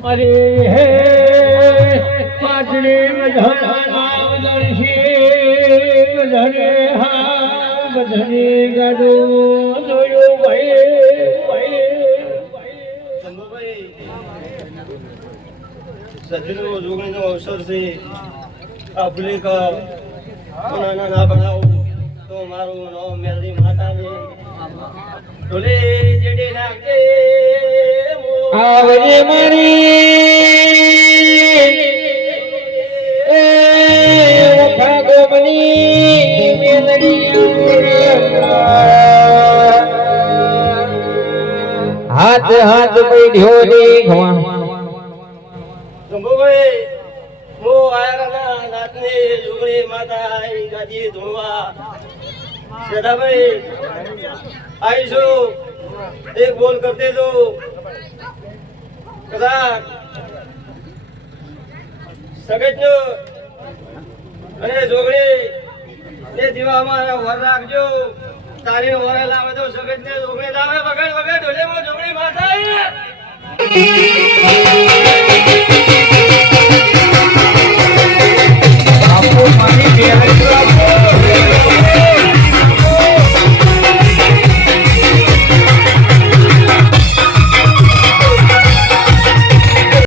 અરે હે પાટડી મધનાવ દર્શી મધને હા મધને ગાડો જોયો ભાઈ સજનો જોગણીનો અવસર છે આપણે ના બનાવું તો મારું નામ મેલડી માતા ને ઢોલે જેડે નાખે આવજે મારી એ વખા ગોમની મેલડી હાથ હાથ પૈડ્યો દેખવા શંભુભાઈ મો આયરાના નાતને જોગણી માતા આઈ ગાદી ધોવા સદાભાઈ આઈશું એક બોલ કરતે દો કદાચ સગજનો અને જોગણી તે દીવામાં વર રાખજો તારી વર લાવે તો સગજને જોગણી લાવે વગર વગર ઢોલે જોગણી માતા